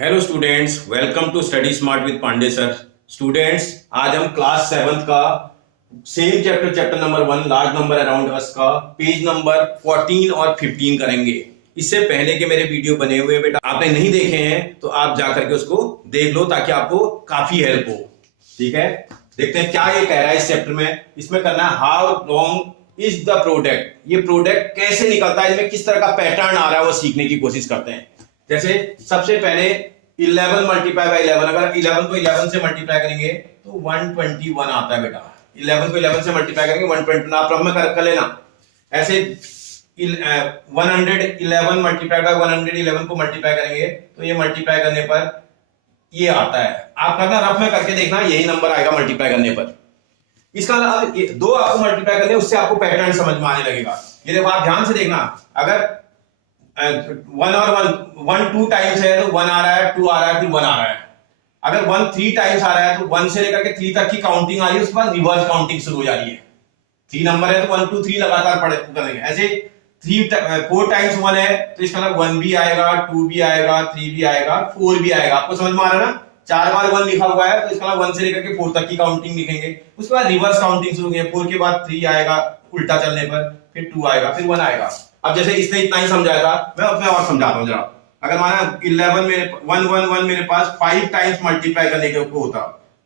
Hello students, welcome to study smart with Pandey sir. Students, आज हम class 7th का same chapter number 1 large number around us का page number 14 और 15 करेंगे। इससे पहले के मेरे वीडियो बने हुए बेटा आपने नहीं देखे हैं तो आप जाकर के उसको देख लो ताकि आपको काफी हेल्प हो। ठीक है, देखते हैं क्या ये कह रहा है इस चैप्टर में। इसमें करना है how long is the product, ये प्रोडक्ट कैसे निकलता है, इसमें किस तरह का पैटर्न आ रहा है वो सीखने की कोशिश करते हैं। जैसे सबसे पहले 11 मल्टीप्लाई बाई 11, अगर 11 को 11 से मल्टीप्लाई करेंगे तो 121 आता है बेटा। 11 को 11 से मल्टीप्लाई करेंगे 121, आप रफ में कर लेना। ऐसे 111 मल्टीप्लाई बाई 111 को मल्टीप्लाई करेंगे तो ये मल्टीप्लाई करने पर ये आता है। आप करना रफ में करके देखना, यही नंबर आएगा मल्टीप्लाई करने पर। इसका अब दो आपको मल्टीप्लाई करने, उससे आपको पैटर्न समझ में आने लगेगा। ये देखो आप ध्यान से देखना, अगर 1 2 टाइम्स है तो 1 आ रहा है, 2 आ रहा है, फिर 1 आ रहा है। अगर 1 3 टाइम्स आ रहा है तो 1 से लेकर के 3 तक की काउंटिंग आ रही है, उसके बाद रिवर्स काउंटिंग शुरू हो जा रही है। 3 नंबर है तो 1 2 3 लगातार पढ़ेंगे। ऐसे 4 टाइम्स 1 है तो इसका मतलब 1 भी आएगा, 2 भी आएगा, 3 भी आएगा, 4 भी आएगा। आपको समझ में आ रहा है ना? 4 बार 1 लिखा हुआ है तो इसका मतलब 1 से लेकर के 4 तक की काउंटिंग लिखेंगे, उसके बाद रिवर्स काउंटिंग शुरू होगी। 4 के बाद 3 आएगा उल्टा चलने पर, फिर 2 आएगा, फिर 1 आएगा। अब जैसे इसने इतना ही समझाया था, मैं अपने और समझाता हूं जरा। अगर माना 11 मेरे 111 मेरे पास 5 टाइम्स मल्टीप्लाई करने के होता,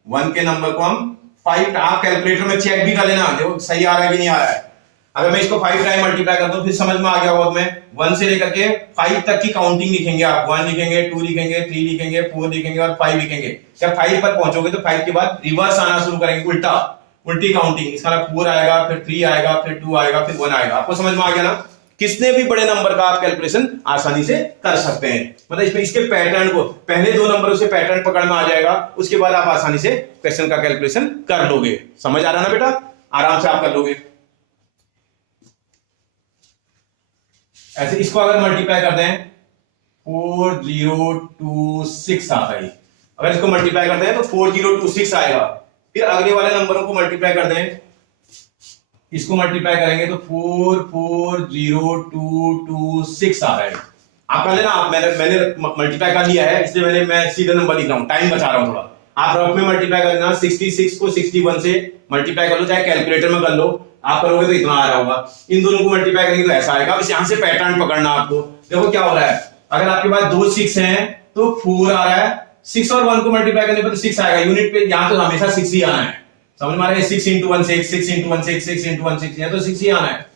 1 के नंबर को हम 5, आप कैलकुलेटर में चेक भी कर लेना देखो सही आ रहा है कि नहीं आ रहा है। अगर मैं इसको 5 टाइम मल्टीप्लाई करता हूं फिर समझ में आ गया होगा। मैं 1 से लेकर के 5 तक की काउंटिंग लिखेंगे, आप 1 लिखेंगे, 2 लिखेंगे, 3 लिखेंगे, 4 लिखेंगे और 5 लिखेंगे। जब 5 पर पहुंचोगे तो 5 के बाद रिवर्स आना शुरू करेंगे, उल्टी काउंटिंग। इसका 4 आएगा, फिर 3 आएगा, फिर 2 आएगा, फिर 1 आएगा। आपको समझ में आ गया ना? किसने भी बड़े नंबर का आप कैलकुलेशन आसानी से कर सकते हैं। मतलब इसमें इसके पैटर्न को पहले 2 नंबरों से पैटर्न पकड़ में आ जाएगा, उसके बाद आप आसानी से क्वेश्चन का कैलकुलेशन कर लोगे। समझ आ रहा ना बेटा? आराम से आप कर लोगे। ऐसे इसको अगर मल्टीप्लाई करते हैं 4026 आता है। अगर इसको मल्टीप्लाई करते हैं तो 4026 आएगा। फिर अगले वाले नंबरों को मल्टीप्लाई करते हैं, इसको मल्टीप्लाई करेंगे तो 440226 आ रहा है। आप कर लेना, मैंने मल्टीप्लाई कर लिया है इसलिए मैं सीधे नंबर लिख रहा हूं, टाइम बचा रहा हूं थोड़ा। आप रफ में मल्टीप्लाई कर लेना, 66 को 61 से मल्टीप्लाई कर लो, चाहे कैलकुलेटर में कर लो। आप करोगे तो इतना आ रहा होगा। इन दोनों को मल्टीप्लाई करेंगे तो ऐसा आएगा। बस यहां से पैटर्न पकड़ना आपको। देखो क्या हो रहा है, अगर आपके पास 2 6 हैं तो 4 आ रहा है। 6 और 1 को मल्टीप्लाई करने पर तो 6 आएगा। यूनिट पे यहां तो हमेशा 6 ही आना है। समझ में आ रहा है? 6 into 1 6, 6 into 1 6, 6 into 1 6, तो 6 ही आना है।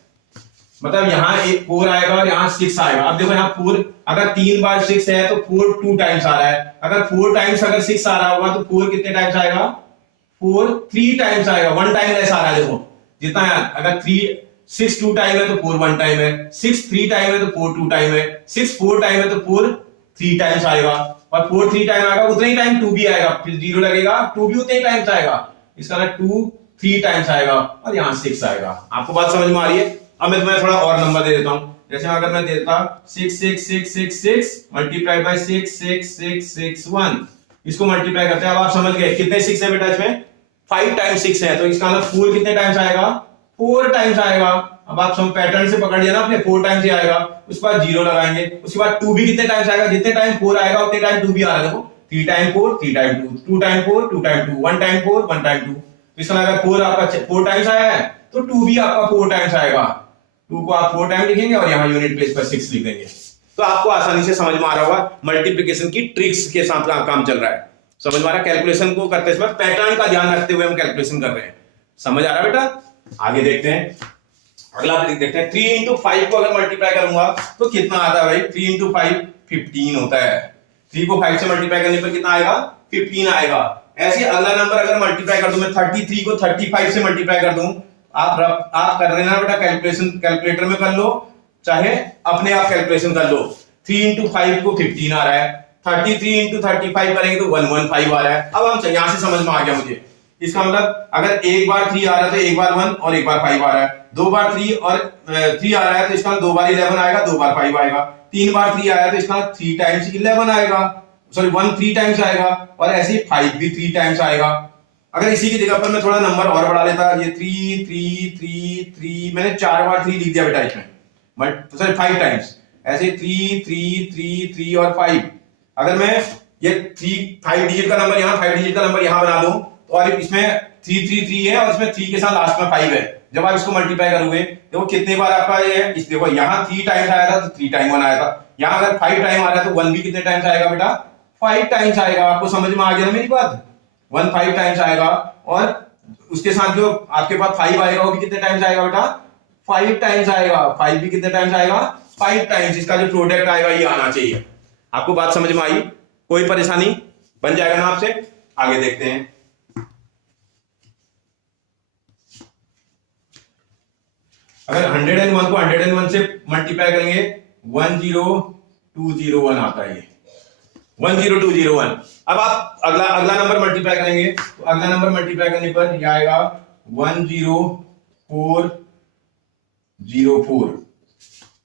मतलब यहाँ एक 4 आएगा और यहाँ 6 आएगा। अब देखो यहाँ 4, अगर 3 बार 6 है तो 4 2 टाइम्स आ रहा है। अगर 4 टाइम्स अगर 6 आ रहा होगा तो 4 कितने टाइम्स आएगा? 4 3 टाइम्स आएगा। 1 टाइम ऐसा आ रहा है। देखो जितना है, अगर 6 2 टाइम है तो 4 1 टाइम है, 6 3 टाइम है तो 4 2 टाइम है, 6 4 टाइम है तो 4 3 टाइम्स आएगा, और 4 3 टाइम आएगा उतना ही टाइम 2 भी आएगा, फिर 0 लगेगा, 2 भी उतने ही टाइम्स आएगा। इसका 2 3 टाइम्स आएगा और यहां 6 आएगा। आपको बात समझ में आ रही है? अब मैं तुम्हें थोड़ा और नंबर दे देता हूं। जैसे अगर मैं देता 6 6 6 6 6 मल्टीप्लाई बाय 6 6 6 6 1, इसको मल्टीप्लाई करते हैं। अब आप समझ गए कितने 6 है बेटा इसमें? 5 टाइम्स 6 है, तो इसका मतलब 4 कितने टाइम्स आएगा? 4 टाइम्स आएगा। अब आप सब पैटर्न से पकड़ लिया ना अपने, 4 टाइम्स ही आएगा। उसके बाद 0 लगाएंगे, उसके बाद 2 भी कितने टाइम्स आएगा? जितने टाइम 4 आएगा उतने टाइम 2 भी आ रहा है। देखो 3 time 4 3 time 2, 2 time 4 2 time 2, 1 time 4 1 time 2। तो इसका अगर 4 आपका 4 टाइम्स आया है तो 2 भी आपका 4 टाइम्स आएगा। 2 को आप 4 टाइम लिखेंगे और यहाँ यूनिट प्लेस पर 6 लिख देंगे। तो आपको आसानी से समझ में आ रहा होगा मल्टीप्लिकेशन की ट्रिक्स के साथ काम चल रहा है। समझ में आ रहा है? कैलकुलेशन को करते समय पैटर्न का ध्यान रखते हुए हम कैलकुलेशन कर रहे हैं। समझ आ रहा है बेटा? आगे देखते हैं, अगला देखते हैं। 3 into 5 को अगर मल्टीप्लाई करूंगा तो कितना आता है भाई? 3 into 5 15 होता है। 3 को 5 से मल्टीप्लाई करने पर कितना आएगा? 15 आएगा। ऐसे अगला नंबर अगर मल्टीप्लाई कर दूं मैं, 33 को 35 से मल्टीप्लाई कर दूं, आप कर रहे ना बेटा कैलकुलेशन, कैलकुलेटर में कर लो चाहे अपने आप कैलकुलेशन कर लो। 3 into 5 को 15 आ रहा है, 33 into 35 करेंगे तो 115 आ रहा है। अब हम यहां से समझ में आ गया मुझे। इसका मतलब अगर एक बार 3 आ रहा है तो एक बार 1 और एक बार 5 आ रहा है। 2 बार 3 और 3 आ रहा है तो इसका 2 बार 11 आएगा, 2 बार 5 आएगा। 3 बार 3 आया तो इसका 3 टाइम्स 11 आएगा, सॉरी 1 3 टाइम्स आएगा, और ऐसे ही 5 भी 3 टाइम्स आएगा। अगर इसी की जगह पर मैं थोड़ा नंबर और बढ़ा लेता, ये 3 3 3 3, मैंने 4 बार 3 लिख दिया बेटा इसमें, बट सॉरी 5 टाइम्स, ऐसे 3 3 3 3 और 5। अगर मैं ये 5 डिजिट का नंबर यहाँ, 5 डिजिट का नंबर यहाँ बना दो, तो और इसमें 3 है और इसमें 3 के साथ लास्ट में 5 है। जब आप इसको मल्टीप्लाई करोगे देखो कितने बार आपका ये है, इस देखो यहाँ 3 टाइम्स आया था तो 3 टाइम 1 आया था, यहाँ अगर 5 टाइम आ रहा है तो 1 भी कितने टाइम्स आएगा बेटा, 5 टाइम्स आएगा। आपको समझ में आ गया ना मेरी बात, 1 5 टाइम्स आएगा, और उसके साथ जो आपके पास 5 आएगा वो भी कितने टाइम्स आएगा बेटा, 5 टाइम्स आएगा। 5 भी कितने टाइम्स आएगा, 5 टाइम्स। इसका जो प्रोडक्ट आएगा ये आना चाहिए। आपको बात समझ में आई, कोई परेशानी, बन जाएगा ना आपसे। आगे देखते हैं, अगर 101 को 101 से मल्टीप्लाई करेंगे 10201 आता है, ये 10201। अब आप अगला नंबर मल्टीप्लाई करेंगे, तो अगला नंबर मल्टीप्लाई करने पर यह आएगा 10404।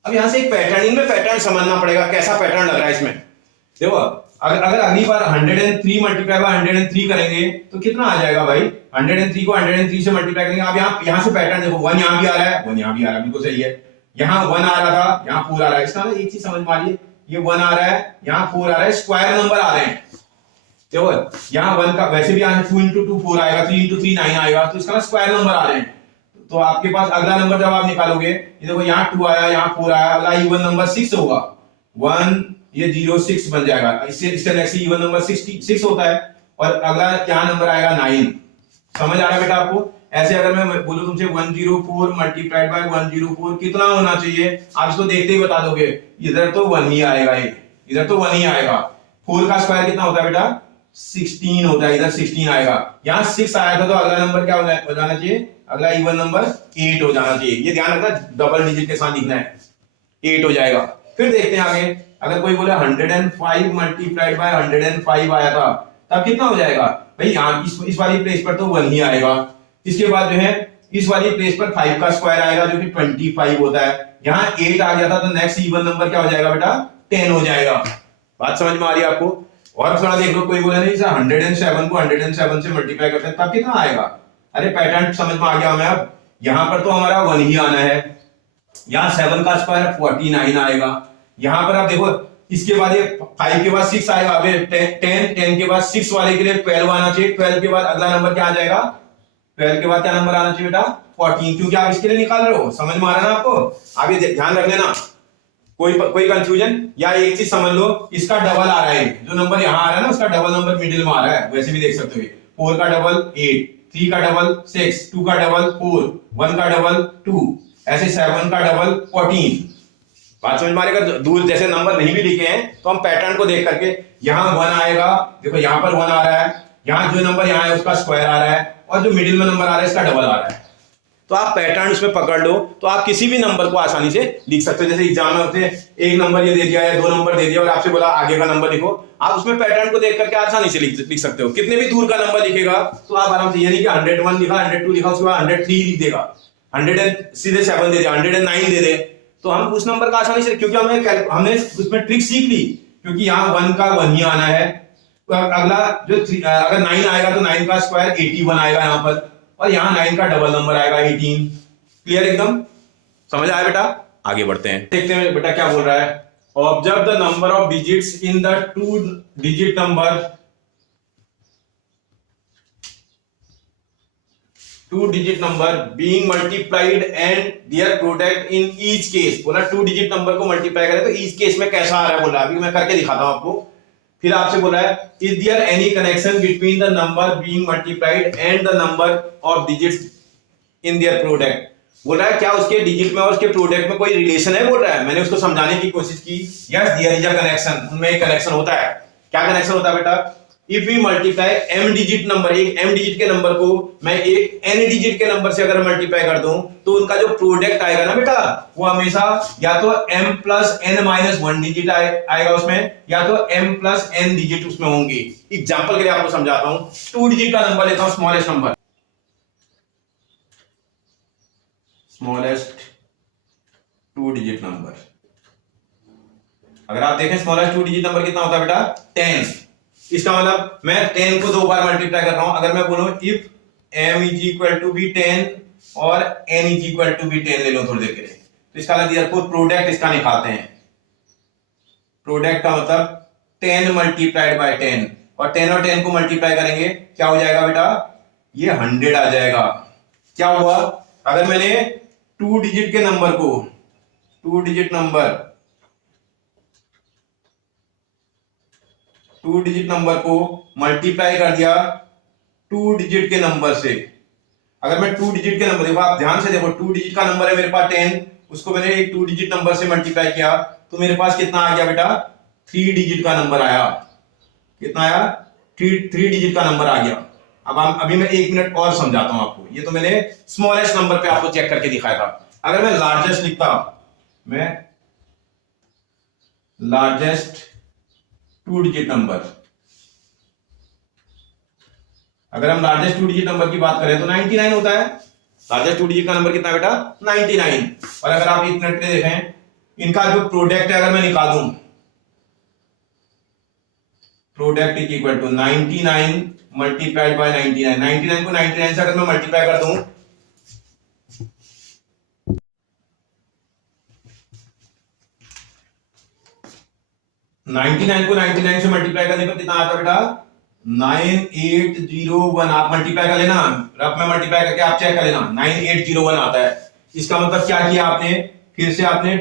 अब यहां से एक पैटर्न, इनमें पैटर्न समझना पड़ेगा, कैसा पैटर्न लग रहा है इसमें। देखो अगर अगली बार 103 मल्टीप्लाई बाय 103 करेंगे तो कितना आ जाएगा भाई, 103 को 103 से मल्टीप्लाई करेंगे। आप यहां से पैटर्न देखो, 1 यहां भी आ रहा है, 1 यहां भी आ रहा है, बिल्कुल सही है। यहां 1 आ रहा था, यहां 4 आ रहा है। इसका एक चीज समझ में आ रही है, ये 1 आ रहा है, यहां 4 आ रहा है, स्क्वायर नंबर आ रहे हैं। देखो यहां 1 का वैसे भी यहाँ 2 into 2 4 आएगा, 3 into 3 9 आएगा, तो इसका स्क्वायर नंबर आ रहे हैं। तो आपके पास अगला नंबर जब आप निकालोगे, ये देखो यहाँ 2 आया, यहाँ 4 आया, अगला इवन नंबर 6 होगा, 1 ये 06 बन जाएगा। इससे नेक्स्ट इवन नंबर 66 होता है, और अगला यहाँ नंबर आएगा 9। समझ आ रहा है बेटा आपको। ऐसे अगर मैं बोलूं तुमसे 104 मल्टीप्लाइड बाय 104 कितना होना चाहिए, आप इसको देखते ही बता दोगे, इधर तो 1 ही आएगा, इधर तो 1 ही आएगा। 4 का स्क्वायर कितना होता है बेटा, 16 होता है, इधर 16 आएगा। यहाँ 6 आया था तो अगला नंबर क्या हो जाना चाहिए, अगला इवन नंबर 8 हो जाना चाहिए। ये ध्यान रखना, डबल डिजिट के साथ लिखना है, 8 हो जाएगा। फिर देखते हैं आगे, अगर कोई बोले 105 मल्टीप्लाइड बाय 105 आया था, तब कितना हो जाएगा भाई, यहाँ इस वाली प्लेस पर तो 1 ही आएगा। इसके बाद जो है इस वाली प्लेस पर 5 का स्क्वायर आएगा जो कि 25 होता है। यहाँ 8 आ गया था तो नेक्स्ट इवन नंबर क्या हो जाएगा बेटा, 10 हो जाएगा। बात समझ में आ रही है आपको। और थोड़ा देख लो, कोई बोला नहीं 107 को 107 से मल्टीप्लाई करते हैं तब कितना आएगा, अरे पैटर्न समझ में आ गया हमें। अब यहां पर तो हमारा 1 ही आना है, यहाँ 7 का स्क्वायर 49 आएगा। यहां पर आप देखो, इसके बाद ये 5 के बाद 6 आएगा, अब 10 के बाद 6 वाले के लिए 12 आना चाहिए। 12 के बाद अगला नंबर क्या आ जाएगा, 12 के बाद क्या नंबर आना चाहिए बेटा, 14, क्योंकि आप इसके लिए निकाल रहे हो। समझ में आ रहा है ना आपको। आप ये ध्यान रख लेना, कोई कंफ्यूजन, या एक चीज समझ लो, इसका डबल आ रहा है, जो नंबर यहाँ आ रहा है ना उसका डबल नंबर मिडिल में आ रहा है। वैसे भी देख सकते हो, 4 का डबल 8, 3 का डबल 6, 2 का डबल 4, 1 का डबल 2, ऐसे 7 का डबल 14। बात समझ में आ रही है। दूर जैसे नंबर नहीं भी लिखे हैं तो हम पैटर्न को देख करके, यहाँ 1 आएगा, देखो यहाँ पर 1 आ रहा है, यहाँ जो नंबर यहाँ है उसका स्क्वायर आ रहा है, और जो मिडिल में नंबर आ रहा है इसका डबल आ रहा है। तो आप पैटर्न उसमें पकड़ लो तो आप किसी भी नंबर को आसानी से लिख सकते हो। जैसे एग्जाम में होते हैं, एक नंबर ये दे दिया है, 2 नंबर दे दिया और आपसे बोला आगे का नंबर लिखो, आप उसमें पैटर्न को देख करके आसानी से लिख सकते हो। कितने भी दूर का नंबर लिखेगा तो आप आराम से, ये नहीं कि 101 लिखा, 102 लिखा, उसके बाद 103 लिख देगा, 100 सीधे 7 दे दे, 109 दे दे, तो हम उस नंबर का आसानी से, क्योंकि हमने उसमें ट्रिक सीख ली, क्योंकि यहाँ 1 का 1 ही आना है। तो अगला जो अगर 9 आएगा तो 9 का स्क्वायर 81 आएगा यहाँ पर, और यहाँ 9 का डबल नंबर आएगा 18। क्लियर एकदम, समझ आया बेटा। आगे बढ़ते हैं, देखते हैं बेटा क्या बोल रहा है। Observe the number of digits in the 2 digit number, 2 digit number being multiplied and their product in each case. बोला 2 डिजिट नंबर को मल्टीप्लाई करें तो ईच केस में कैसा आ रहा है, बोला अभी मैं करके दिखाता हूं आपको। फिर आपसे बोला है, is there any connection between the number being multiplied and the number of digits in their product. बोल रहा है क्या उसके डिजिट में और उसके प्रोडक्ट में कोई रिलेशन है, बोल रहा है। मैंने उसको समझाने की कोशिश की, yes there is a connection, उनमें एक कनेक्शन होता है। क्या कनेक्शन होता है बेटा, if we multiply m digit number, एक m डिजिट के नंबर को मैं एक n डिजिट के नंबर से अगर मल्टीप्लाई कर दूं तो उनका जो प्रोडक्ट आएगा ना बेटा, वो हमेशा या तो m plus n minus 1 digit आएगा उसमें, या तो m प्लस n डिजिट उसमें होंगे। एग्जांपल के लिए आपको समझाता हूं, 2 डिजिट का नंबर लेता हूं, smallest number, smallest 2 digit number. अगर आप देखें स्मॉलेस्ट 2 डिजिट नंबर कितना होता है बेटा, 10। इसका मतलब मैं 10 को 2 बार मल्टीप्लाई कर रहा हूं। अगर मैं बोलूं if m is equal to be 10 और n is equal to be 10 ले लो थोड़ी देर के लिए, तो इसका मतलब प्रोडक्ट इसका निकालते हैं। प्रोडक्ट का मतलब 10 मल्टीप्लाइड बाय 10, और 10 और 10 को मल्टीप्लाई करेंगे क्या हो जाएगा बेटा, ये 100 आ जाएगा। क्या हुआ, अगर मैंने 2 डिजिट के नंबर को, 2 डिजिट नंबर को मल्टीप्लाई कर दिया 2 डिजिट के नंबर से, अगर मैं 2 डिजिट के नंबर, देखो आप ध्यान से देखो, 2 डिजिट का नंबर है मेरे पास 10, उसको मैंने एक 2 डिजिट नंबर से मल्टीप्लाई किया तो मेरे पास कितना आ गया बेटा, 3 डिजिट का नंबर आया। कितना आया, 3 डिजिट का नंबर आ गया। अब अभी मैं 1 मिनट और समझाता हूं आपको, ये तो मैंने स्मॉलेस्ट नंबर पे आपको चेक करके दिखाया था। अगर मैं लार्जेस्ट लिखता, मैं लार्जेस्ट 2 डिजिट नंबर, अगर हम लार्जेस्ट 2 डिजिट नंबर की बात करें तो 99 होता है। लार्जेस्ट 2 डिजिट का नंबर कितना बेटा, 99। और अगर आप 1 मिनट में देखें, इनका जो प्रोडक्ट है अगर मैं निकालूं, product is equal to 99 multiplied by 99, 99 को 99 से अगर मैं मल्टीप्लाई कर दूं, को 99 से मल्टीप्लाई करने पर कितना आता बेटा, 9801। आप मल्टीप्लाई कर लेना, रफ में मल्टीप्लाई करके आप चेक कर लेना, 9801 आता है। इसका मतलब क्या किया आपने, फिर से आपने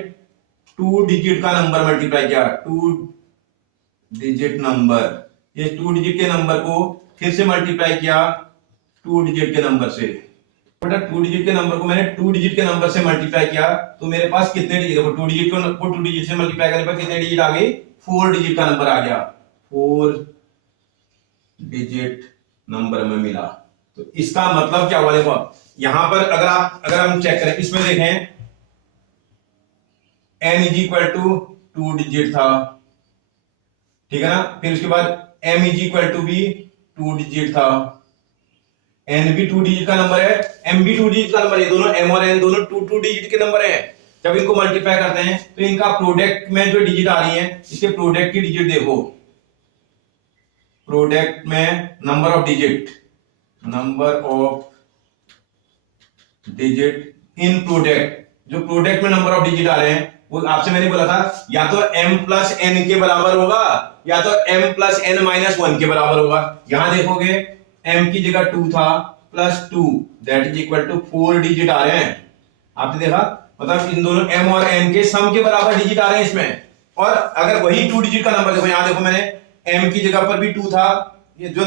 2 डिजिट का नंबर मल्टीप्लाई किया, 2 डिजिट नंबर, ये 2 डिजिट के नंबर को फिर से मल्टीप्लाई किया 2 डिजिट के नंबर से। बेटा 2 डिजिट के नंबर को मैंने 2 डिजिट के नंबर से मल्टीप्लाई किया तो मेरे पास कितने डिजिट, देखो 2 डिजिट को 2 डिजिट से मल्टीप्लाई करने पर कितने डिजिट आ गए, 4 डिजिट का नंबर आ गया, 4 डिजिट नंबर में मिला। तो इसका मतलब क्या हुआ, देखो यहां पर अगर हम चेक करें, इसमें देखें n is equal to 2 digit था, ठीक है ना, फिर उसके बाद m इज इक्वल टू भी 2 डिजिट था, n भी 2 डिजिट का नंबर है, m भी 2 डिजिट का नंबर है, दोनों m और n दोनों 2 डिजिट के नंबर हैं। जब इनको मल्टीप्लाई करते हैं तो इनका प्रोडक्ट में जो डिजिट आ रही है, इसके प्रोडक्ट की डिजिट देखो, प्रोडक्ट में number of digit in product, जो प्रोडक्ट में नंबर ऑफ डिजिट आ रहे हैं वो आपसे मैंने बोला था या तो m प्लस n के बराबर होगा या तो m प्लस n माइनस 1 के बराबर होगा। यहां देखोगे m की जगह 2 था, plus 2 that is equal to 4 digit आ रहे हैं। आपने देखा, मतलब इन दोनों m और n के सम के बराबर डिजिट आ रहे हैं इसमें। और अगर वही 2 डिजिट का नंबर देखो, यहां देखो मैंने m की जगह पर भी 2 था, ये जो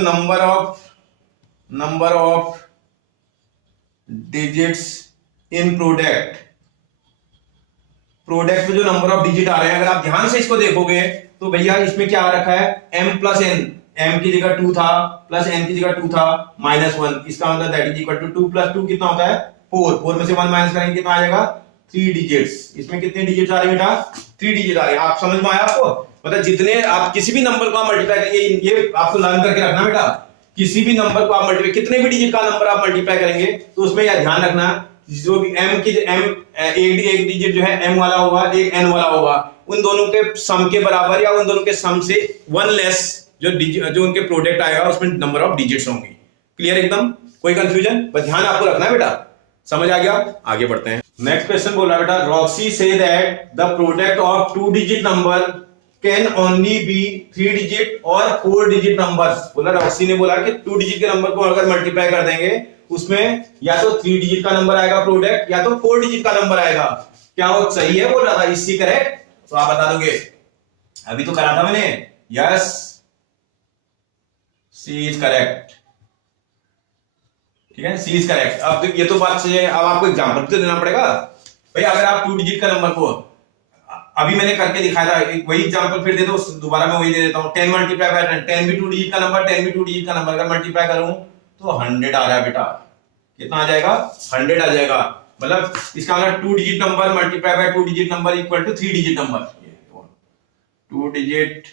number of digits in product में जो नंबर ऑफ डिजिट आ रहे हैं, अगर आप ध्यान से इसको देखोगे तो भैया इसमें क्या आ रखा है, m प्लस n, m की जगह 2 था, प्लस n की जगह 2 था, माइनस 1, इसका मतलब that is equal to 2 plus 2 कितना होता है 4, 4 में से 1 माइनस करेंगे कितना आ जाएगा 3 डिजिट्स। इसमें कितने डिजिट्स आ रहे हैं बेटा, 3 डिजिट आ रहे हैं। आप समझ में आया आपको, मतलब जितने आप किसी भी नंबर को आप मल्टीप्लाई करेंगे, ये आपको लर्न करके रखना बेटा, किसी भी नंबर को आप मल्टीप्लाई, कितने भी डिजिट का नंबर आप मल्टीप्लाई करेंगे तो उसमें यह ध्यान रखना, जो भी एक डिजिट जो है m वाला होगा, एक n वाला होगा, उन दोनों के सम के बराबर या उन दोनों के सम से 1 लेस जो उनके प्रोडक्ट आएगा उसमें नंबर ऑफ डिजिट्स होंगी। क्लियर एकदम, कोई कंफ्यूजन, बस ध्यान आपको रखना है बेटा। समझ आ गया, आगे बढ़ते हैं। नेक्स्ट क्वेश्चन बोल रहा है बेटा, रॉक्सी से that the product of 2 digit number can only be 3 digit और 4 डिजिट नंबर्स। बोला, रॉक्सी ने बोला कि 2 डिजिट के नंबर को अगर मल्टीप्लाई कर देंगे उसमें या तो 3 डिजिट का नंबर आएगा प्रोडक्ट या तो 4 डिजिट का नंबर आएगा। क्या वो सही है बोल रहा था, इसी करेक्ट, तो आप बता दोगे, अभी तो करा था मैंने, यस सी इज करेक्ट, ठीक है, सी इज करेक्ट। अब ये तो बात सही है, अब आपको एग्जांपल तो देना पड़ेगा भाई। अगर आप 2 डिजिट का नंबर को, अभी मैंने करके दिखाया था, वही एग्जांपल फिर दे दो, दोबारा मैं वही दे देता हूं, 10 मल्टीप्लाई बाय 10, 10 भी 2 डिजिट का नंबर, 10 भी 2 डिजिट का नंबर, अगर मल्टीप्लाई करूं तो 100 आ रहा है बेटा। कितना आ जाएगा, 100 आ जाएगा। मतलब इसका मतलब 2 digit number multiply by 2 digit number equal to 3 digit number. 2 digit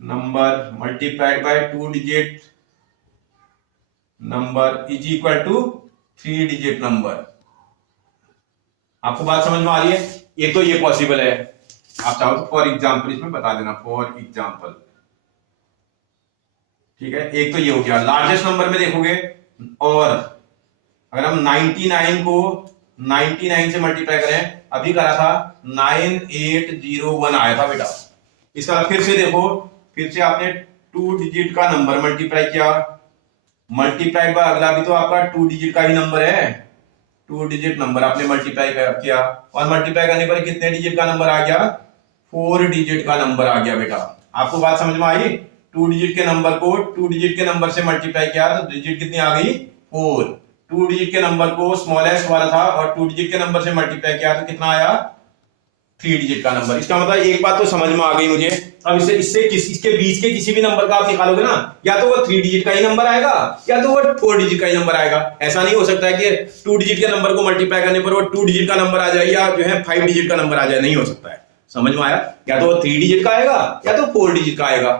number multiplied by 2 digit number is equal to 3 digit number. आपको बात समझ में आ रही है? एक तो ये पॉसिबल है, आप चाहो तो फॉर एग्जाम्पल इसमें बता देना, फॉर एग्जाम्पल, ठीक है। एक तो ये हो गया, लार्जेस्ट नंबर में देखोगे, और अगर हम 99 को 99 से मल्टीप्लाई करें, अभी करा था 9801 आया था बेटा, इसका फिर से देखो, फिर से आपने 2 डिजिट का नंबर मल्टीप्लाई किया, मल्टीप्लाई बाय अगला भी तो आपका 2 डिजिट का ही नंबर है, 2 डिजिट नंबर आपने मल्टीप्लाई किया, और मल्टीप्लाई करने पर कितने डिजिट का नंबर आ गया? 4 डिजिट का नंबर आ गया बेटा। आपको बात समझ में आई? 2 डिजिट के नंबर को 2 डिजिट के नंबर से मल्टीप्लाई किया तो डिजिट कितनी आ गई? 4। 2 डिजिट के नंबर को स्मॉलेस्ट वाला था और 2 डिजिट के नंबर से मल्टीप्लाई किया तो कितना आया? 3 डिजिट का नंबर। इसका मतलब एक बात तो समझ में आ गई मुझे। अब इसके बीच के किसी भी नंबर का आप निकालोगे ना, या तो वो 3 डिजिट का ही नंबर आएगा या तो वो 4 डिजिट का ही नंबर आएगा। ऐसा नहीं हो सकता है कि 2 डिजिट के नंबर को मल्टीप्लाई करने पर वो 2 डिजिट का नंबर आ जाए या जो है 5 डिजिट का नंबर आ जाए, नहीं हो सकता है। समझ में आया? या तो वो 3 डिजिट का आएगा या तो 4 डिजिट का आएगा।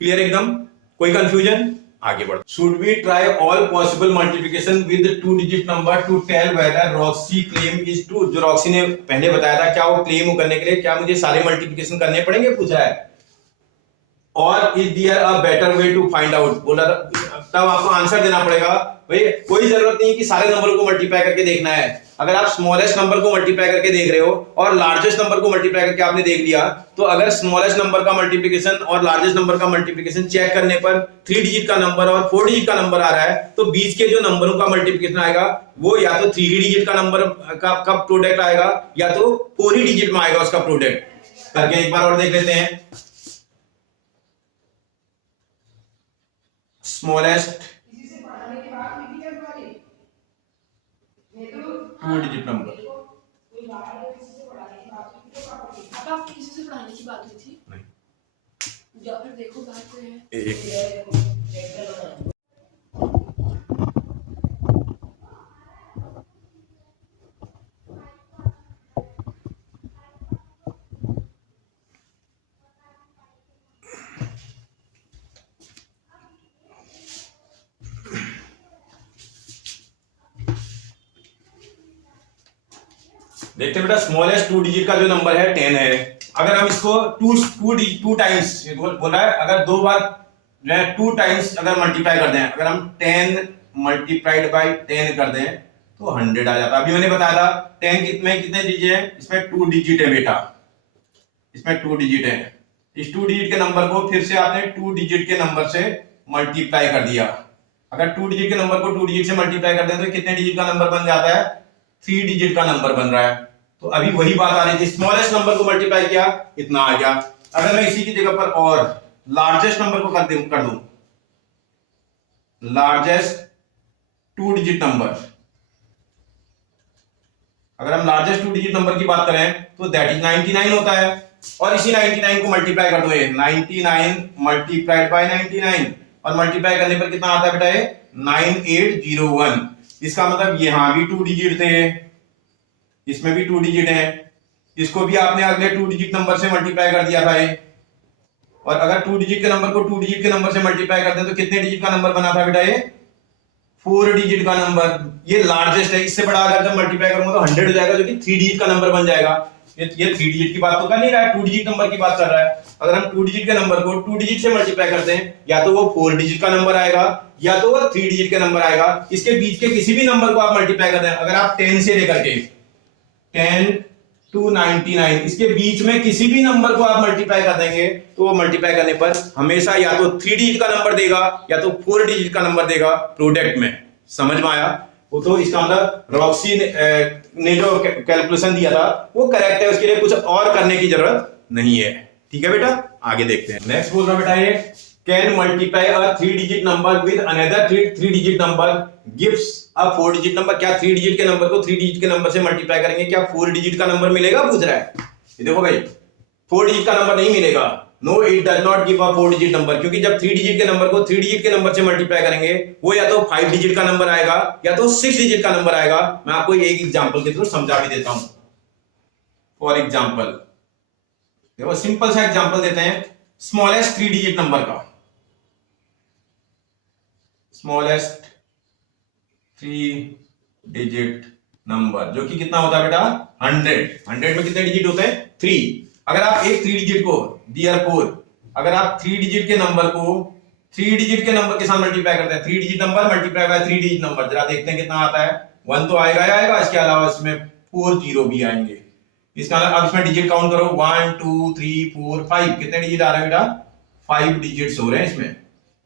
क्लियर एकदम? कोई कंफ्यूजन? आगे बढ़ो। Should we try all possible multiplication with 2 digit number to tell whether Roxy claim is true. जो रॉक्सी ने पहले बताया था, क्या वो क्लेम करने के लिए क्या मुझे सारे मल्टीप्लिकेशन करने पड़ेंगे, पूछा है। और is there a better way to find out, बोला था। तब आपको आंसर देना पड़ेगा भाई कोई जरूरत नहीं कि सारे नंबरों को मल्टीप्लाई करके देखना है। अगर आप स्मॉलेस्ट नंबर को मल्टीप्लाई करके देख रहे हो और लार्जेस्ट नंबर को मल्टीप्लाई करके आपने देख लिया, तो अगर स्मॉलेस्ट नंबर का मल्टीप्लिकेशन और लार्जेस्ट नंबर का मल्टीप्लिकेशन चेक करने पर 3 डिजिट का नंबर और 4 डिजिट का नंबर आ रहा है, तो बीच के जो नंबरों का मल्टीप्लिकेशन आएगा वो या तो 3 डिजिट का नंबर का प्रोडक्ट आएगा या तो 4 डिजिट में आएगा उसका प्रोडक्ट। करके एक बार और देख लेते हैं। Smallest 2 digit number. आप किसी से पढ़ाने की बात हुई थी? नहीं। या फिर देखो बात पे है। देखते बेटा, स्मॉलेस्ट 2 डिजिट का जो नंबर है 10 है। अगर हम इसको 2 टाइम्स बोल रहा है, अगर 2 बार जो है 2 टाइम्स अगर मल्टीप्लाई कर दें, अगर हम 10 मल्टीप्लाइड बाय 10 कर दें तो 100 आ जाता है। अभी मैंने बताया था 10 में कितने डिजिट है, इसमें 2 डिजिट है बेटा, इसमें 2 डिजिट है। इस 2 डिजिट के नंबर को फिर से आपने 2 डिजिट के नंबर से मल्टीप्लाई कर दिया। अगर 2 डिजिट के नंबर को 2 डिजिट से मल्टीप्लाई कर दें तो कितने डिजिट का नंबर बन जाता है? 3 डिजिट का नंबर बन रहा है। तो अभी वही बात आ रही थी, स्मॉलेस्ट नंबर को मल्टीप्लाई किया इतना आ गया। अगर मैं इसी की जगह पर और लार्जेस्ट नंबर को कर दूं, लार्जेस्ट 2 डिजिट नंबर, अगर हम लार्जेस्ट 2 डिजिट नंबर की बात करें तो दैट इज 99 होता है। और इसी 99 को मल्टीप्लाई कर दो, ये 99 मल्टीप्लाइड बाय 99, और मल्टीप्लाई करने पर कितना आता है बेटा? ये 9801। इसका मतलब यहां भी 2 डिजिट थे, इसमें भी 2 डिजिट है, इसको भी आपने अगले 2 डिजिट नंबर से मल्टीप्लाई कर दिया था ये। और अगर 2 डिजिट के नंबर को 2 डिजिट के नंबर से मल्टीप्लाई करते हैं तो कितने डिजिट का नंबर बना था बेटा? ये 4 डिजिट का नंबर। ये लार्जेस्ट है, इससे बड़ा अगर जब मल्टीप्लाई करूंगा तो 100 हो जाएगा, जो कि 3 डिजिट का नंबर बन जाएगा। ये 3 डिजिट की बात तो कर नहीं रहा है, 2 डिजिट नंबर की बात कर रहा है। अगर हम 2 डिजिट के नंबर को 2 डिजिट से मल्टीप्लाई करते हैं, या तो वो 4 डिजिट का नंबर आएगा या तो वो 3 डिजिट का नंबर आएगा। इसके बीच के किसी भी नंबर को आप मल्टीप्लाई करते हैं, अगर आप 10 से लेकर के 10 to 99 इसके बीच में किसी भी नंबर को आप मल्टीप्लाई कर देंगे तो वो मल्टीप्लाई करने पर हमेशा या तो 3 डिजिट का नंबर देगा या तो 4 डिजिट का नंबर देगा प्रोडक्ट में। समझ में आया? वो तो इसका मतलब रॉक्सी ने जो कैलकुलेशन दिया था वो करेक्ट है, उसके लिए कुछ और करने की जरूरत नहीं है। ठीक है बेटा, आगे देखते हैं। नेक्स्ट बोल रहा बेटा ये can multiply a 3 digit number with another 3 digit number gives a 4 digit number. क्या 3 डिजिट के नंबर को 3 डिजिट के नंबर से मल्टीप्लाई करेंगे, क्या 4 डिजिट का नंबर मिलेगा, पूछ रहा है। ये देखो भाई, 4 डिजिट का नंबर नहीं मिलेगा। No, it does not give a 4 digit number, क्योंकि जब 3 डिजिट के नंबर को 3 डिजिट के नंबर से मल्टीप्लाई करेंगे वो या तो 5 डिजिट का नंबर आएगा या तो 6 डिजिट का नंबर आएगा। मैं आपको एक एग्जांपल के थ्रू समझा भी देता हूं। फॉर एग्जांपल देखो, सिंपल सा एग्जांपल देते हैं स्मॉलेस्ट 3 डिजिट नंबर का। स्मॉलेस्ट 3 डिजिट नंबर जो कि कितना होता है बेटा? 100 में कितने डिजिट होते हैं? 3। अगर आप एक 3 डिजिट को अगर आप 3 डिजिट के नंबर को 3 डिजिट के नंबर के साथ मल्टीप्लाई करते हैं, 3 digit number multiply bye 3 digit number, जरा देखते हैं कितना आता है। 1 तो आएगा, इसके अलावा इसमें 4 जीरो भी आएंगे। इसका अब इसमें डिजिट काउंट करो 1 2 3 4 5 कितने डिजिट आ रहे हैं बेटा 5 डिजिट्स हो रहे हैं इसमें।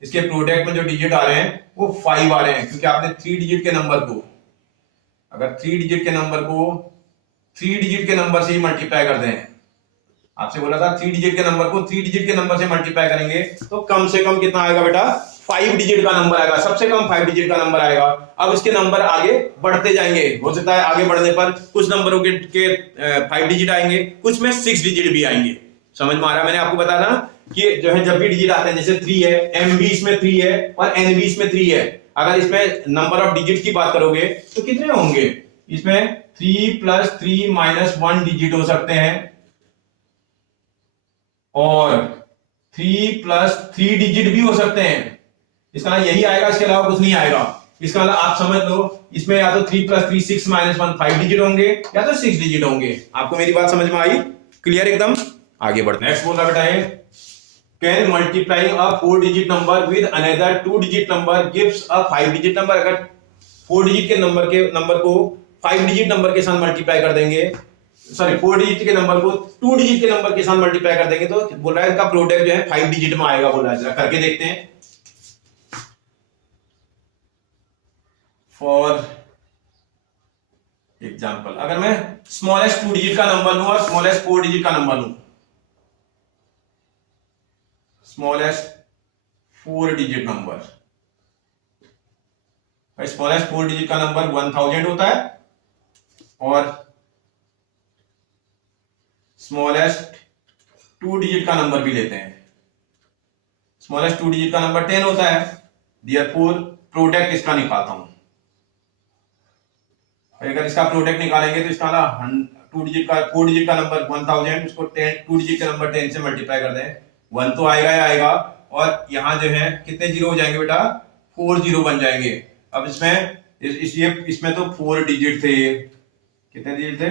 इसके प्रोडक्ट में जो डिजिट आ रहे हैं वो 5 आ रहे हैं क्योंकि आपने 3 डिजिट के नंबर को अगर 3 डिजिट के नंबर को 3 डिजिट के नंबर से ही मल्टीप्लाई कर दें, आपसे बोला था 3 डिजिट के नंबर को 3 डिजिट के नंबर से मल्टीप्लाई करेंगे तो कम से कम कितना आएगा बेटा 5 डिजिट का नंबर आएगा, सबसे कम 5 डिजिट का नंबर आएगा। अब इसके नंबर आगे बढ़ते जाएंगे, हो सकता है आगे बढ़ने पर कुछ नंबरों के 5 डिजिट आएंगे, कुछ में 6 डिजिट भी आएंगे। समझ में आ रहा है? मैंने आपको बताया ना कि जो है जब भी डिजिट आते हैं जैसे 3 है, एम भी इसमें 3 है और एन भी इसमें 3 है, अगर इसमें नंबर ऑफ डिजिट की बात करोगे तो कितने होंगे? इसमें 3 + 3 - 1 डिजिट हो सकते हैं और 3 + 3 डिजिट भी हो सकते हैं। इसका यही आएगा, इसके अलावा कुछ नहीं आएगा। इसका मतलब आप समझ लो इसमें या तो 3 + 3 6 - 1 5 डिजिट होंगे या तो 6 डिजिट होंगे। आपको मेरी बात समझ में आई? क्लियर एकदम? आगे बढ़ते हैं। नेक्स्ट बोला बेटा है can multiplying a 4 digit number with another 2 digit number gives a 5 digit number. अगर 4 डिजिट के नंबर को 5 डिजिट नंबर के साथ मल्टीप्लाई कर देंगे, सॉरी 4 डिजिट के नंबर को 2 डिजिट के नंबर के साथ मल्टीप्लाई कर देंगे तो बोल रहा है इनका प्रोडक्ट जो है 5 डिजिट में आएगा। बोल रहा है, जरा करके देखते हैं। फॉर एग्जाम्पल अगर मैं स्मॉलेस्ट 2 डिजिट का नंबर लूं और स्मॉलेस्ट 4 डिजिट का नंबर लूं, smallest 4 digit number, smallest 4 digit का नंबर 1000 होता है और स्मॉलेस्ट 2 डिजिट का नंबर भी लेते हैं। स्मॉलेस्ट 2 डिजिट का नंबर 10 होता है, देयरफॉर प्रोडक्ट इसका निकालता हूं। अगर इसका प्रोडक्ट निकालेंगे तो इसका ना 2 डिजिट का 4 डिजिट का नंबर 1000, उसको 2 डिजिट के नंबर 10 से मल्टीप्लाई कर दें, 1 तो आएगा ही आएगा और यहां जो है कितने जीरो हो जाएंगे बेटा 4 जीरो बन जाएंगे। अब इसमें तो 4 डिजिट थे, कितने डिजिट थे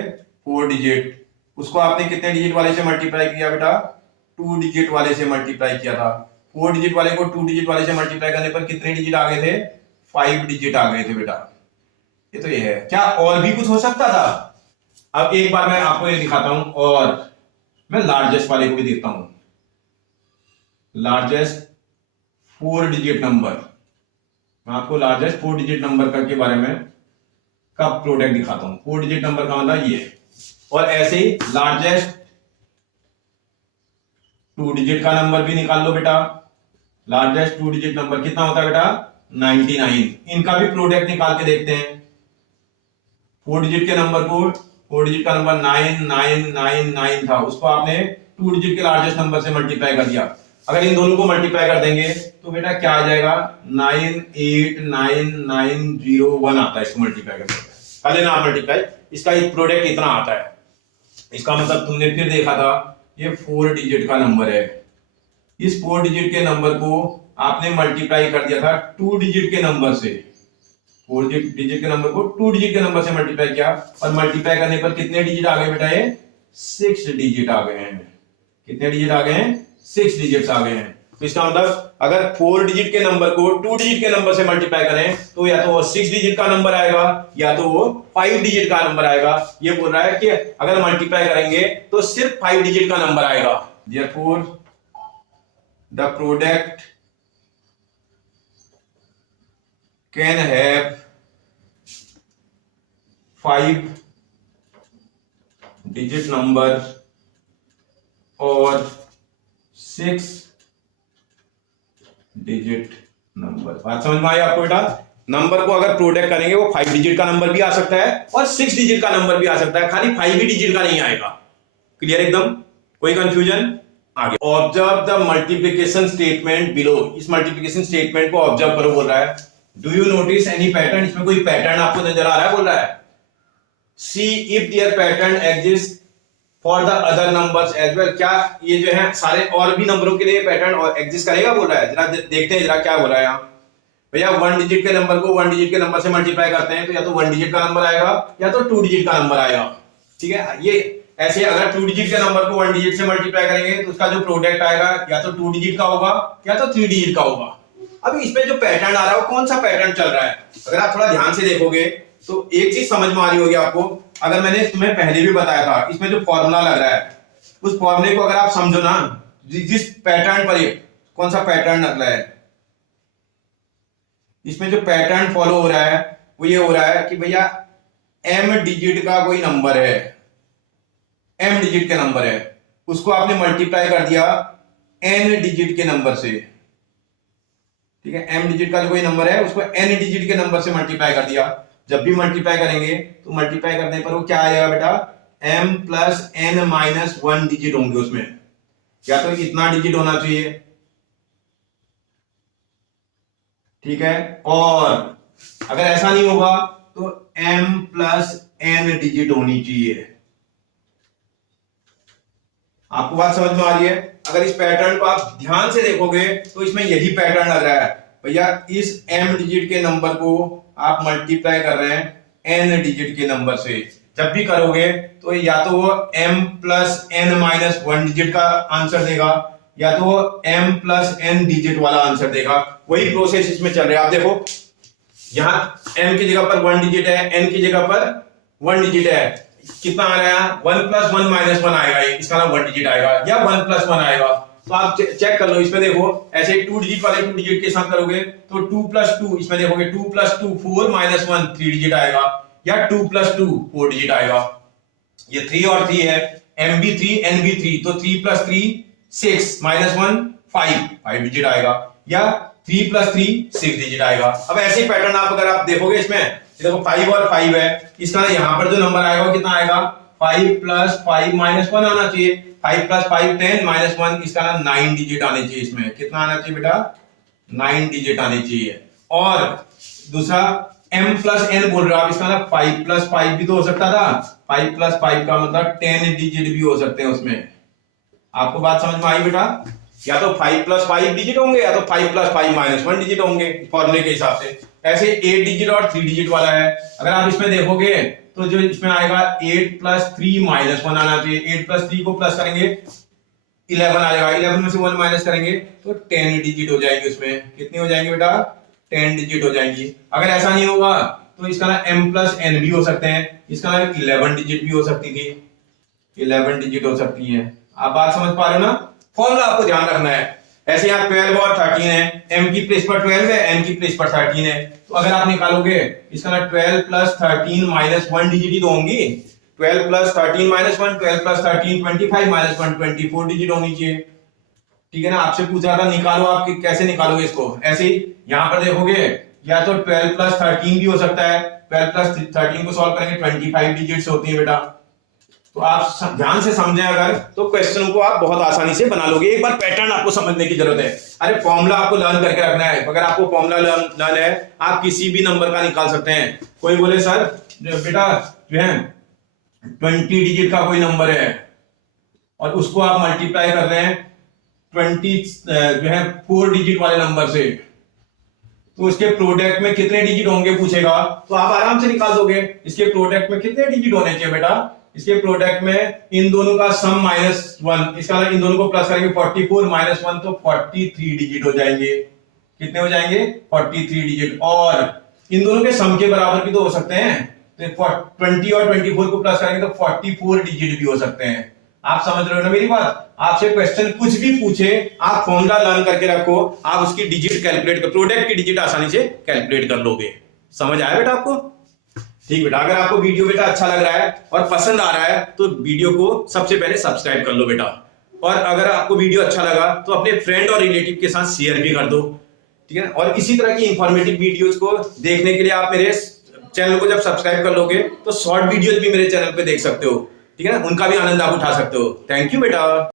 4 डिजिट, उसको आपने कितने डिजिट वाले से मल्टीप्लाई किया बेटा 2 डिजिट वाले से मल्टीप्लाई किया था। 4 डिजिट वाले को 2 डिजिट वाले से मल्टीप्लाई करने पर कितने डिजिट आ गए थे 5 डिजिट आ गए थे बेटा। ये तो ये है। क्या और भी कुछ हो सकता था? अब एक बार मैं आपको ये दिखाता हूं और मैं लार्जेस्ट वाले को भी देखता हूं। लार्जेस्ट 4 डिजिट नंबर, मैं आपको लार्जेस्ट 4 डिजिट नंबर के बारे में का प्रोडक्ट दिखाता हूं। 4 डिजिट नंबर का मतलब ये, और ऐसे ही लार्जेस्ट 2 डिजिट का नंबर भी निकाल लो बेटा। लार्जेस्ट 2 डिजिट नंबर कितना होता है बेटा 99। इनका भी प्रोडक्ट निकाल के देखते हैं। 4 डिजिट के नंबर को 4 डिजिट का नंबर 9999 था, उसको आपने 2 डिजिट के लार्जेस्ट नंबर से मल्टीप्लाई कर दिया। अगर इन दोनों को मल्टीप्लाई कर देंगे तो बेटा क्या आ जाएगा 989901 आता है। इसको मल्टीप्लाई कर लेना आप मल्टीप्लाई, इसका एक प्रोडक्ट इतना आता है। इसका मतलब तुमने फिर देखा था ये 4 डिजिट का नंबर है, इस 4 डिजिट के नंबर को आपने मल्टीप्लाई कर दिया था 2 डिजिट के नंबर से। 4 डिजिट के नंबर को 2 डिजिट के नंबर से मल्टीप्लाई किया और मल्टीप्लाई करने पर कितने डिजिट आ गए बेटा ये 6 डिजिट आ गए हैं। कितने डिजिट आ गए हैं 6 डिजिट्स आ गए हैं। तो इसका मतलब अगर 4 डिजिट के नंबर को 2 डिजिट के नंबर से मल्टीप्लाई करें तो या तो वो 6 डिजिट का नंबर आएगा या तो वो 5 डिजिट का नंबर आएगा। ये बोल रहा है कि अगर मल्टीप्लाई करेंगे तो सिर्फ 5 डिजिट का नंबर आएगा। Therefore the product can have 5 digit number और 6 डिजिट नंबर। बात समझ में आई आपको बेटा? नंबर को अगर प्रोडक्ट करेंगे वो 5 डिजिट का नंबर भी आ सकता है और 6 डिजिट का नंबर भी आ सकता है, खाली 5 ही डिजिट का नहीं आएगा। क्लियर एकदम? कोई कंफ्यूजन? आगे observe the multiplication statement below. इस मल्टीप्लिकेशन स्टेटमेंट को ऑब्जर्व करो बोल रहा है। Do you notice any pattern? इसमें कोई पैटर्न आपको नजर आ रहा है? बोल रहा है see if there pattern exist for the other numbers as well. क्या ये जो है सारे और भी नंबरों के लिए पैटर्न और एग्जिस्ट करेगा? बोल रहा है। जरा देखते हैं जरा क्या बोल रहा है यहाँ। भैया 1 डिजिट के नंबर को 1 डिजिट के नंबर से मल्टीप्लाई करते हैं तो या तो 1 डिजिट का नंबर आएगा या तो 2 डिजिट का नंबर आएगा। ठीक है, ये ऐसे अगर 2 डिजिट के नंबर को 1 डिजिट से मल्टीप्लाई करेंगे तो उसका जो प्रोडक्ट आएगा या तो 2 डिजिट का होगा या तो 3 डिजिट का होगा। अभी इसमें जो पैटर्न आ रहा है वो कौन सा पैटर्न चल रहा है? अगर आप थोड़ा ध्यान से देखोगे तो एक चीज समझ में आ रही होगी आपको, अगर मैंने तुम्हें पहले भी बताया था, इसमें जो फॉर्मूला लग रहा है उस फॉर्मूले को अगर आप समझो ना, जिस पैटर्न पर, ये कौन सा पैटर्न लग रहा है, इसमें जो पैटर्न फॉलो हो रहा है वो ये हो रहा है कि भैया m डिजिट का कोई नंबर है, m डिजिट के नंबर है, उसको आपने मल्टीप्लाई कर दिया n डिजिट के नंबर से, ठीक है। m डिजिट का जो कोई नंबर है उसको n डिजिट के नंबर से मल्टीप्लाई कर दिया। जब भी मल्टीप्लाई करेंगे तो मल्टीप्लाई करने पर वो क्या आएगा बेटा, m plus n minus 1 digit होंगे उसमें, या तो इतना डिजिट होना चाहिए, ठीक है। और अगर ऐसा नहीं होगा तो m प्लस n डिजिट होनी चाहिए। आपको बात समझ में आ रही है? अगर इस पैटर्न को आप ध्यान से देखोगे तो इसमें यही पैटर्न लग रहा है भैया, इस m डिजिट के नंबर को आप मल्टीप्लाई कर रहे हैं n डिजिट के नंबर से। जब भी करोगे तो या तो वो m plus n minus 1 digit का आंसर देगा, या तो वो m प्लस n डिजिट वाला आंसर देगा। वही प्रोसेस इसमें चल रहा है। आप देखो यहां m की जगह पर 1 डिजिट है, n की जगह पर 1 डिजिट है, कितना आ रहा है, 1 प्लस 1 माइनस 1 आएगा, इसका नाम 1 डिजिट आएगा, या 1 प्लस 1 आएगा। तो आप चेक कर लो, इसमें देखो ऐसे 2 डिजिट वाले 2 डिजिट के साथ करोगे तो 2 प्लस 2, इसमें देखोगे 2 प्लस 2 4 माइनस 1 3 डिजिट आएगा, या 2 प्लस 2 4 डिजिट आएगा। ये 3 और 3 है, m भी 3 n भी 3, तो 3 प्लस 3 6 माइनस 1 5 डिजिट आएगा, या 3 प्लस 3 6 डिजिट आएगा। अब ऐसे पैटर्न आप अगर आप देखोगे इसमें, देखो 5 और 5 है, इसका यहाँ पर जो नंबर आएगा वो कितना आएगा, 5 प्लस 5 माइनस 1 आना चाहिए, 5 प्लस 5 10 माइनस 1, इसका ना 9 डिजिट आने चाहिए। इसमें कितना आना चाहिए बेटा, 9 डिजिट आने चाहिए। और दूसरा m प्लस n बोल रहे हो आप, इसका ना 5 प्लस 5 भी तो हो सकता था, 5 प्लस 5 का मतलब 10 डिजिट भी हो सकते हैं उसमें। आपको बात समझ में आई बेटा? या तो 5 प्लस 5 डिजिट होंगे, या तो 5 प्लस 5 माइनस 1 डिजिट होंगे फॉर्मूले के हिसाब से। ऐसे 8 डिजिट और 3 डिजिट वाला है, अगर आप इसमें देखोगे तो जो इसमें आएगा 8 प्लस 3 माइनस 1 आना चाहिए, 8 प्लस 3 को प्लस करेंगे 11 आ जाएगा, 11 में से 1 माइनस करेंगे तो 10 डिजिट हो जाएंगे। उसमें कितनी हो जाएंगे बेटा, 10 डिजिट हो जाएंगी। अगर ऐसा नहीं होगा तो इसका ना m प्लस n भी हो सकते हैं, इसका ना 11 डिजिट भी हो सकती थी, 11 डिजिट हो सकती है। आप बात समझ पा रहे हो ना? फॉर्मूला आपको ध्यान रखना है। ऐसे यहाँ 12 और 13 है, m की प्लेस पर 12 है, n की प्लेस पर 13 है, तो अगर आप निकालोगे इसका ना 12 प्लस 13 माइनस 1 डिजिट ही तो होंगी, 12 plus 13 minus 1, 12 plus 13 25 minus 1 24 digit होनी चाहिए, ठीक है ना। आपसे पूछा था निकालो, आप कैसे निकालोगे इसको, ऐसे ही यहाँ पर देखोगे या तो 12 प्लस 13 भी हो सकता है, 12 प्लस 13 को सॉल्व करेंगे 25 डिजिट्स होती है बेटा। तो आप ध्यान से समझें अगर, तो क्वेश्चन को आप बहुत आसानी से बना लोगे। एक बार पैटर्न आपको समझने की जरूरत है। अरे फॉर्मूला आपको लर्न करके रखना है। अगर आपको फॉर्मूला लर्न है, आप किसी भी नंबर का निकाल सकते हैं। कोई बोले सर बेटा जो है 20 डिजिट का कोई नंबर है और उसको आप मल्टीप्लाई कर रहे हैं 20 जो है 4 डिजिट वाले नंबर से, तो इसके प्रोडक्ट में कितने डिजिट होंगे पूछेगा, तो आप आराम से निकाल दोगे। इसके प्रोडक्ट में कितने डिजिट होने चाहिए बेटा, इसके प्रोडक्ट में इन दोनों का सम माइनस 1, इसका इन दोनों को प्लस करेंगे 44 माइनस 1 तो 43 डिजिट हो जाएंगे। कितने हो जाएंगे, 43 डिजिट। और इन दोनों के सम के बराबर भी तो हो सकते हैं, तो 20 और 24 को प्लस करेंगे तो 44 डिजिट भी हो सकते हैं। आप समझ रहे हो ना मेरी बात? आपसे क्वेश्चन कुछ भी पूछे, आप फॉर्मूला लर्न करके रखो, आप उसकी डिजिट कैलकुलेट कर, प्रोडक्ट की डिजिट आसानी से कैलकुलेट कर लोगे। समझ आया बेटा आपको? ठीक बेटा, अगर आपको वीडियो बेटा अच्छा लग रहा है और पसंद आ रहा है तो वीडियो को सबसे पहले सब्सक्राइब कर लो बेटा। और अगर आपको वीडियो अच्छा लगा तो अपने फ्रेंड और रिलेटिव के साथ शेयर भी कर दो, ठीक है। और इसी तरह की इंफॉर्मेटिव वीडियोस को देखने के लिए आप मेरे चैनल को जब सब्सक्राइब कर लोगे तो शॉर्ट वीडियोस भी मेरे चैनल पे देख सकते हो, ठीक है ना, उनका भी आनंद आप उठा सकते हो। थैंक यू बेटा।